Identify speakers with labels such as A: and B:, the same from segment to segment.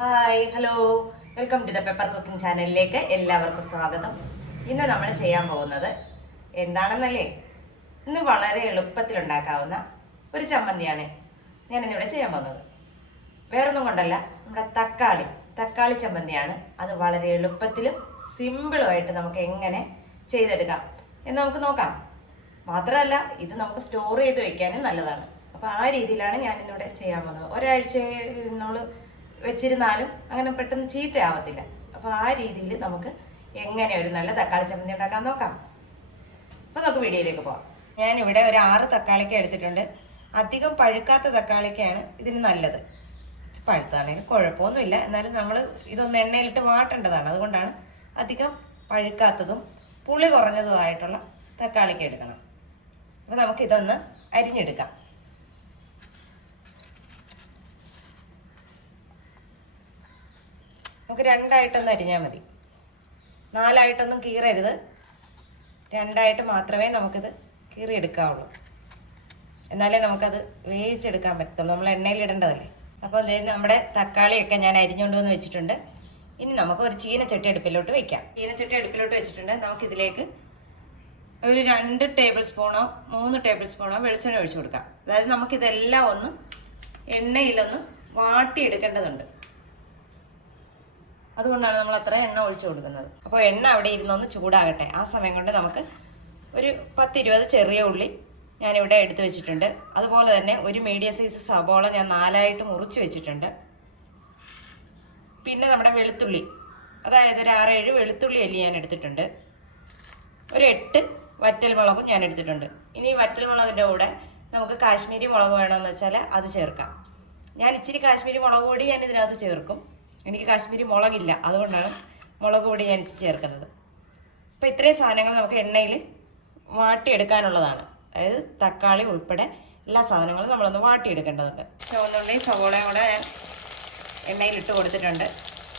A: Hi hello welcome to the pepper cooking ചാനലിലേക്ക് എല്ലാവർക്കും സ്വാഗതം. ഇന്ന് നമ്മൾ ചെയ്യാൻ പോകുന്നത് എന്താണെന്നല്ലേ? ഇന്ന് വളരെ എളുപ്പത്തിൽ ഉണ്ടാക്കാവുന്ന ഒരു ചമ്മന്തിയാണ് ഞാൻ ഇന്നിവിടെ ചെയ്യാൻ പോകുന്നത്. വേറൊന്നും കൊണ്ടല്ല നമ്മുടെ തക്കാളി തക്കാളി ചമ്മന്തിയാണ്. അത് വളരെ എളുപ്പത്തിലും സിമ്പിളുമായിട്ട് നമുക്ക് എങ്ങനെ ചെയ്തെടുക്കാം എന്ന് നമുക്ക് നോക്കാം. മാത്രമല്ല ഇത് നമുക്ക് സ്റ്റോർ ചെയ്ത് വെക്കാനും നല്ലതാണ്. അപ്പോൾ ആ രീതിയിലാണ് ഞാൻ ഇന്നിവിടെ ചെയ്യാൻ പോകുന്നത്. ഒരാഴ്ച നമ്മൾ വെച്ചിരുന്നാലും അങ്ങനെ പെട്ടെന്ന് ചീത്തയാവത്തില്ല. അപ്പോൾ ആ രീതിയിൽ നമുക്ക് എങ്ങനെ ഒരു നല്ല തക്കാളി ചമ്മന്തി ഉണ്ടാക്കാൻ നോക്കാം. അപ്പോൾ നമുക്ക് വീഡിയോയിലേക്ക് പോകാം ഞാനിവിടെ ഒരു ആറ് തക്കാളിക്ക എടുത്തിട്ടുണ്ട്. അധികം പഴുക്കാത്ത തക്കാളിക്കയാണ് ഇതിന് നല്ലത്. പഴുത്താണെങ്കിലും കുഴപ്പമൊന്നുമില്ല. എന്നാലും നമ്മൾ ഇതൊന്ന് എണ്ണയിലിട്ട് വാട്ടേണ്ടതാണ്. അതുകൊണ്ടാണ് അധികം പഴുക്കാത്തതും പുളി കുറഞ്ഞതുമായിട്ടുള്ള തക്കാളിക്ക എടുക്കണം. അപ്പോൾ നമുക്ക് ഇതൊന്ന് അരിഞ്ഞെടുക്കാം. നമുക്ക് രണ്ടായിട്ടൊന്ന് അരിഞ്ഞാൽ മതി. നാലായിട്ടൊന്നും കീറരുത്. രണ്ടായിട്ട് മാത്രമേ നമുക്കിത് കീറിയെടുക്കാവുള്ളൂ. എന്നാലേ നമുക്കത് വേവിച്ചെടുക്കാൻ പറ്റത്തുള്ളൂ. നമ്മൾ എണ്ണയിൽ ഇടേണ്ടതല്ലേ അപ്പോൾ നമ്മുടെ തക്കാളിയൊക്കെ ഞാൻ അരിഞ്ഞുകൊണ്ട് വന്ന് വെച്ചിട്ടുണ്ട്. ഇനി നമുക്ക് ഒരു ചീനച്ചട്ടി അടുപ്പിലോട്ട് വെക്കാം. ചീനച്ചട്ടി അടുപ്പിലോട്ട് വെച്ചിട്ടുണ്ട്. നമുക്കിതിലേക്ക് ഒരു രണ്ട് ടേബിൾ സ്പൂണോ മൂന്ന് ടേബിൾ സ്പൂണോ വെളിച്ചെണ്ണ ഒഴിച്ചു കൊടുക്കാം. അതായത് നമുക്കിതെല്ലാം ഒന്ന് എണ്ണയിലൊന്ന് വാട്ടിയെടുക്കേണ്ടതുണ്ട്. അതുകൊണ്ടാണ് നമ്മൾ അത്ര എണ്ണ ഒഴിച്ചു കൊടുക്കുന്നത്. അപ്പോൾ എണ്ണ അവിടെ ഇരുന്നൊന്ന് ചൂടാകട്ടെ. ആ സമയം കൊണ്ട് നമുക്ക് ഒരു പത്തിരുപത് ചെറിയ ഉള്ളി ഞാനിവിടെ എടുത്തു വെച്ചിട്ടുണ്ട്. അതുപോലെ തന്നെ ഒരു മീഡിയം സൈസ് സബോള ഞാൻ നാലായിട്ട് മുറിച്ച് വെച്ചിട്ടുണ്ട്. പിന്നെ നമ്മുടെ വെളുത്തുള്ളി. അതായത് ഒരു ആറേഴ് വെളുത്തുള്ളി അല്ലി ഞാൻ എടുത്തിട്ടുണ്ട്. ഒരു എട്ട് വറ്റൽ മുളകും ഞാൻ എടുത്തിട്ടുണ്ട്. ഇനി വറ്റൽ മുളകിന്റെ കൂടെ നമുക്ക് കാശ്മീരി മുളക് വേണമെന്ന് വെച്ചാൽ അത് ചേർക്കാം. ഞാൻ ഇച്ചിരി കാശ്മീരി മുളക് പൊടി ഞാൻ ഇതിനകത്ത് ചേർക്കും. എനിക്ക് കാശ്മീരി മുളകില്ല. അതുകൊണ്ടാണ് മുളക് പൊടി ഞാൻ ചേർക്കുന്നത്. അപ്പോൾ ഇത്രയും സാധനങ്ങൾ നമുക്ക് എണ്ണയിൽ വാട്ടിയെടുക്കാനുള്ളതാണ്. അതായത് തക്കാളി ഉൾപ്പെടെ എല്ലാ സാധനങ്ങളും നമ്മളൊന്ന് വാട്ടിയെടുക്കേണ്ടതുണ്ട്. ചുവന്നുള്ളിയും സവോളയും കൂടെ ഞാൻ എണ്ണയിൽ ഇട്ട് കൊടുത്തിട്ടുണ്ട്.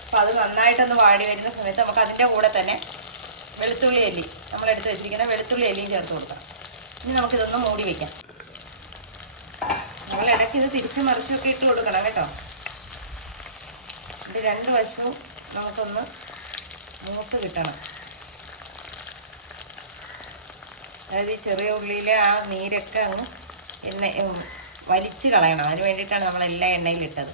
A: അപ്പോൾ അത് നന്നായിട്ടൊന്ന് വാടി വരുന്ന സമയത്ത് നമുക്ക് അതിന്റെ കൂടെ തന്നെ വെളുത്തുള്ളി അല്ലി നമ്മളെടുത്ത് വെച്ചിരിക്കുന്ന വെളുത്തുള്ളി അല്ലിയും ചേർത്ത് കൊടുക്കണം. ഇനി നമുക്കിതൊന്ന് മൂടി വയ്ക്കാം നമ്മൾ ഇടയ്ക്ക് ഇത് തിരിച്ച് മറിച്ചൊക്കെ ഇട്ട് കൊടുക്കണം കേട്ടോ. ഇത് രണ്ട് വശവും നമുക്കൊന്ന് മൂത്ത് കിട്ടണം. അതായത് ഈ ചെറിയ ഉള്ളിയിലെ ആ നീരൊക്കെ അങ്ങ് എണ്ണ വലിച്ചു കളയണം. അതിന് വേണ്ടിയിട്ടാണ് നമ്മൾ എല്ലാ എണ്ണയിലിട്ടത്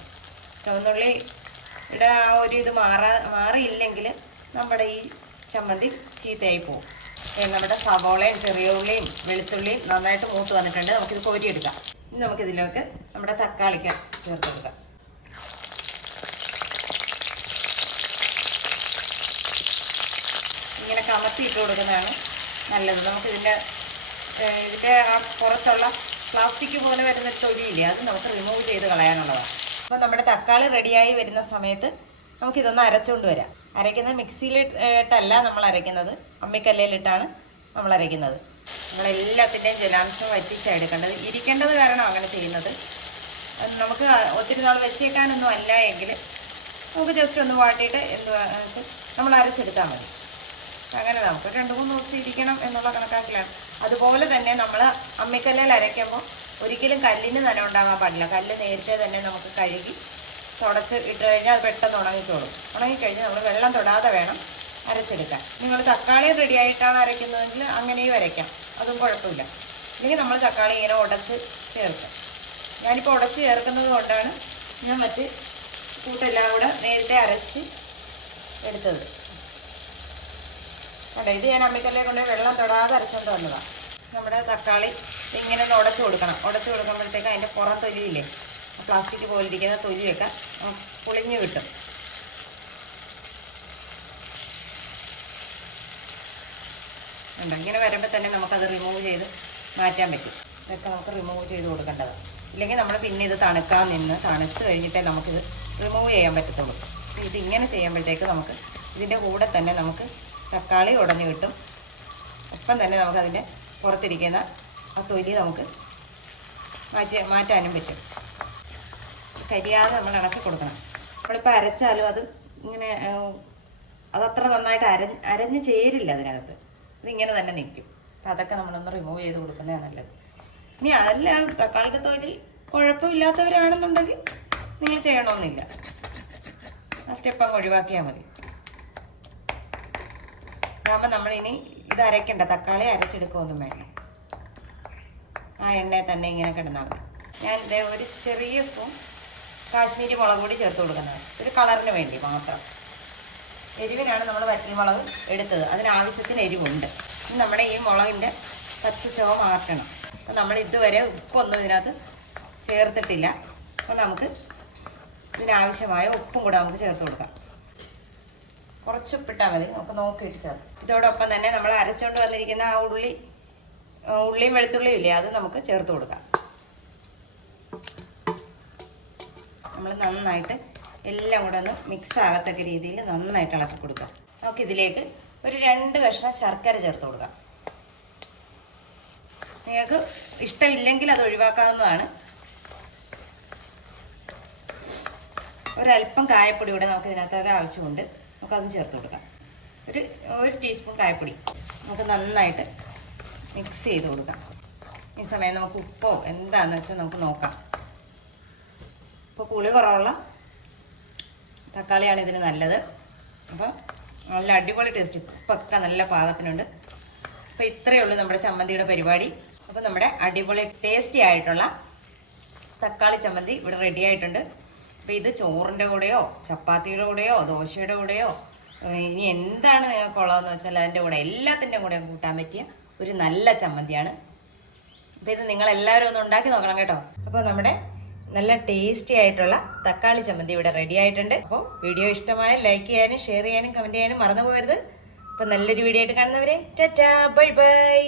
A: ചുവന്നുള്ളിയുടെ ആ ഒരു ഇത് മാറാ മാറിയില്ലെങ്കിൽ നമ്മുടെ ഈ ചമ്മന്തി ചീത്തയായി പോകും. നമ്മുടെ സവോളയും ചെറിയ ഉള്ളിയും വെളുത്തുള്ളിയും നന്നായിട്ട് മൂത്ത് വന്നിട്ടുണ്ട്. നമുക്കിത് കോരിയെടുക്കാം. ഇനി നമുക്കിതിലേക്ക് നമ്മുടെ തക്കാളിക്ക് ചേർത്ത് കൊടുക്കാം. കമത്തി ഇട്ട് കൊടുക്കുന്നതാണ് നല്ലത്. നമുക്ക് ഇതിന്റെ ആ പുറത്തുള്ള പ്ലാസ്റ്റിക് പോലെ വരുന്ന തൊലിയില്ലേ അത് നമുക്ക് റിമൂവ് ചെയ്ത് കളയാനുള്ളതാണ്. അപ്പോൾ നമ്മുടെ തക്കാളി റെഡിയായി വരുന്ന സമയത്ത് നമുക്കിതൊന്ന് അരച്ചുകൊണ്ട് വരാം. അരയ്ക്കുന്നത് മിക്സിയിലിട്ടല്ല നമ്മൾ അരയ്ക്കുന്നത്. അമ്മിക്കല്ലയിലിട്ടാണ് നമ്മൾ അരയ്ക്കുന്നത്. നമ്മളെല്ലാത്തിന്റെയും ജലാംശം വറ്റിച്ചാണ് എടുക്കേണ്ടത്. ഇരിക്കേണ്ടത് കാരണം അങ്ങനെ ചെയ്യുന്നത്. നമുക്ക് ഒത്തിരി നാൾ വെച്ചേക്കാനൊന്നും അല്ല എങ്കിൽ നമുക്ക് ജസ്റ്റ് ഒന്ന് വാട്ടിയിട്ട് എന്ത് നമ്മൾ അരച്ചെടുത്താൽ മതി. അങ്ങനെ നമുക്ക് രണ്ട് മൂന്ന് ദിവസം ഇരിക്കണം എന്നുള്ള കണക്കാക്കിലാണ് അതുപോലെ തന്നെ നമ്മൾ അമ്മിക്കല്ലിൽ അരയ്ക്കുമ്പോൾ ഒരിക്കലും കല്ലിന് നന ഉണ്ടാകാൻ പാടില്ല. കല്ല് നേരത്തെ തന്നെ നമുക്ക് കഴുകി തുടച്ച് ഇട്ട് കഴിഞ്ഞാൽ അത് പെട്ടെന്ന് ഉണങ്ങിക്കോളും. ഉണങ്ങിക്കഴിഞ്ഞ് നമ്മൾ വെള്ളം തൊടാതെ വേണം അരച്ചെടുക്കാൻ. നിങ്ങൾ തക്കാളി റെഡി ആയിട്ടാണ് അരയ്ക്കുന്നതെങ്കിൽ അങ്ങനെയും അരയ്ക്കാം. അതും കുഴപ്പമില്ല. അല്ലെങ്കിൽ നമ്മൾ തക്കാളി ഇങ്ങനെ ഉടച്ച് ചേർക്കാം. ഞാനിപ്പോൾ ഉടച്ച് ചേർക്കുന്നത് കൊണ്ടാണ് ഞാൻ മറ്റ് കൂട്ടെല്ലാം കൂടെ നേരത്തെ അരച്ച് എടുത്തത്. കണ്ടോ ഇത് ഞാൻ അമ്മിക്കല്ലേ കൊണ്ട് വെള്ളം തൊടാതെ അരച്ചുകൊണ്ട് വന്നതാണ് നമ്മുടെ തക്കാളി ഇങ്ങനെ ഒന്ന് ഉടച്ചു കൊടുക്കണം. ഉടച്ചു കൊടുക്കുമ്പോഴത്തേക്ക് അതിന്റെ പുറ തൊലിയില്ലേ പ്ലാസ്റ്റിക് പോലിരിക്കുന്ന തൊലിയൊക്കെ പുളിഞ്ഞു കിട്ടും. ഉണ്ട് ഇങ്ങനെ വരുമ്പോൾ തന്നെ നമുക്കത് റിമൂവ് ചെയ്ത് മാറ്റാൻ പറ്റും. ഇതൊക്കെ നമുക്ക് റിമൂവ് ചെയ്ത് കൊടുക്കേണ്ടത്. ഇല്ലെങ്കിൽ നമ്മൾ പിന്നെ ഇത് തണുക്കാൻ നിന്ന് തണുത്ത് കഴിഞ്ഞിട്ടേ നമുക്കിത് റിമൂവ് ചെയ്യാൻ പറ്റത്തുള്ളൂ. ഇതിങ്ങനെ ഇത് ഇങ്ങനെ ചെയ്യുമ്പോഴത്തേക്ക് നമുക്ക് ഇതിന്റെ കൂടെ തന്നെ നമുക്ക് തക്കാളി ഉടഞ്ഞു കിട്ടും. ഒപ്പം തന്നെ നമുക്കതിന്റെ പുറത്തിരിക്കുന്ന ആ തൊലി നമുക്ക് മാറ്റി മാറ്റാനും പറ്റും. കരിയാതെ നമ്മൾ ഇണക്കി കൊടുക്കണം. നമ്മളിപ്പോൾ അരച്ചാലും അത് ഇങ്ങനെ അതത്ര നന്നായിട്ട് അരഞ്ഞ് അരഞ്ഞ് ചേരില്ല അതിനകത്ത്. ഇതിങ്ങനെ തന്നെ നിൽക്കും. അപ്പം അതൊക്കെ നമ്മളൊന്ന് റിമൂവ് ചെയ്ത് കൊടുക്കുന്നതാണ് നല്ലത്. ഇനി അതല്ല തക്കാളിയുടെ തൊലി കുഴപ്പമില്ലാത്തവരാണെന്നുണ്ടെങ്കിൽ നിങ്ങൾ ചെയ്യണമെന്നില്ല. ആ സ്റ്റെപ്പ് അങ്ങ് ഒഴിവാക്കിയാൽ മതി. ഇതാകുമ്പോൾ നമ്മളിനി ഇത് അരയ്ക്കണ്ട. തക്കാളി അരച്ചെടുക്കുകയൊന്നും വേണ്ട. ആ എണ്ണയെ തന്നെ ഇങ്ങനെ കിടന്നാൽ ഞാൻ ഇതേ ഒരു ചെറിയ സ്പൂൺ കാശ്മീരി മുളക് പൊടി ചേർത്ത് കൊടുക്കുന്നത് ഒരു കളറിന് വേണ്ടി മാത്രം. എരിവിനാണ് നമ്മൾ വറ്റൽമുളക് എടുത്തത്. അതിനാവശ്യത്തിന് എരിവുണ്ട്. നമ്മുടെ ഈ മുളകിന്റെ പച്ച ചുവ മാറ്റണം അപ്പം നമ്മൾ ഇതുവരെ ഉപ്പൊന്നും ഇതിനകത്ത് ചേർത്തിട്ടില്ല. അപ്പോൾ നമുക്ക് ഇതിനാവശ്യമായ ഉപ്പും കൂടെ നമുക്ക് ചേർത്ത് കൊടുക്കാം. കുറച്ച് ഉപ്പിട്ടാൽ മതി. നമുക്ക് നോക്കിയിട്ട് ചേർത്ത് ഇതോടൊപ്പം തന്നെ നമ്മൾ അരച്ചുകൊണ്ട് വന്നിരിക്കുന്ന ആ ഉള്ളി ഉള്ളിയും വെളുത്തുള്ളിയും ഇല്ലേ അത് നമുക്ക് ചേർത്ത് കൊടുക്കാം. നമ്മൾ നന്നായിട്ട് എല്ലാം കൂടെ ഒന്ന് മിക്സ് ആകത്തക്ക രീതിയിൽ നന്നായിട്ട് ഇളക്കി കൊടുക്കാം. നമുക്ക് ഇതിലേക്ക് ഒരു രണ്ട് കഷ്ണം ശർക്കര ചേർത്ത് കൊടുക്കാം. നിങ്ങൾക്ക് ഇഷ്ടമില്ലെങ്കിൽ അത് ഒഴിവാക്കാവുന്നതാണ്. ഒരല്പം കായപ്പൊടി കൂടെ നമുക്ക് ഇതിനകത്തൊക്കെ ആവശ്യമുണ്ട്. നമുക്കതും ചേർത്ത് കൊടുക്കാം. ഒരു ഒരു ടീസ്പൂൺ കായപ്പൊടി നമുക്ക് നന്നായിട്ട് മിക്സ് ചെയ്ത് കൊടുക്കാം. ഈ സമയം നമുക്ക് ഉപ്പോ എന്താണെന്ന് വെച്ചാൽ നമുക്ക് നോക്കാം. ഇപ്പോൾ പുളി കുറവുള്ള തക്കാളിയാണ് ഇതിന് നല്ലത്. അപ്പം നല്ല അടിപൊളി ടേസ്റ്റ് ഉപ്പൊക്കെ നല്ല പാകത്തിനുണ്ട്. അപ്പോൾ ഇത്രയേ ഉള്ളൂ നമ്മുടെ ചമ്മന്തിയുടെ പരിപാടി. അപ്പോൾ നമ്മുടെ അടിപൊളി ടേസ്റ്റി ആയിട്ടുള്ള തക്കാളി ചമ്മന്തി ഇവിടെ റെഡി ആയിട്ടുണ്ട്. അപ്പോൾ ഇത് ചോറിന്റെ കൂടെയോ ചപ്പാത്തിയുടെ കൂടെയോ ദോശയുടെ കൂടെയോ ഇനി എന്താണ് നിങ്ങൾക്കുള്ളതെന്ന് വെച്ചാൽ അതിന്റെ കൂടെ എല്ലാത്തിന്റെ കൂടെ കൂട്ടാൻ പറ്റിയ ഒരു നല്ല ചമ്മന്തിയാണ്. അപ്പോൾ ഇത് നിങ്ങൾ എല്ലാവരും ഒന്ന് ഉണ്ടാക്കി നോക്കണം കേട്ടോ. അപ്പോൾ നമ്മുടെ നല്ല ടേസ്റ്റി ആയിട്ടുള്ള തക്കാളി ചമ്മന്തി ഇവിടെ റെഡി ആയിട്ടുണ്ട്. അപ്പോൾ വീഡിയോ ഇഷ്ടമായ ലൈക്ക് ചെയ്യാനും ഷെയർ ചെയ്യാനും കമന്റ് ചെയ്യാനും മറന്നു പോകരുത്. അപ്പോൾ നല്ലൊരു വീഡിയോ ആയിട്ട് കാണുന്നവരെ ടാറ്റാ ബൈ ബൈ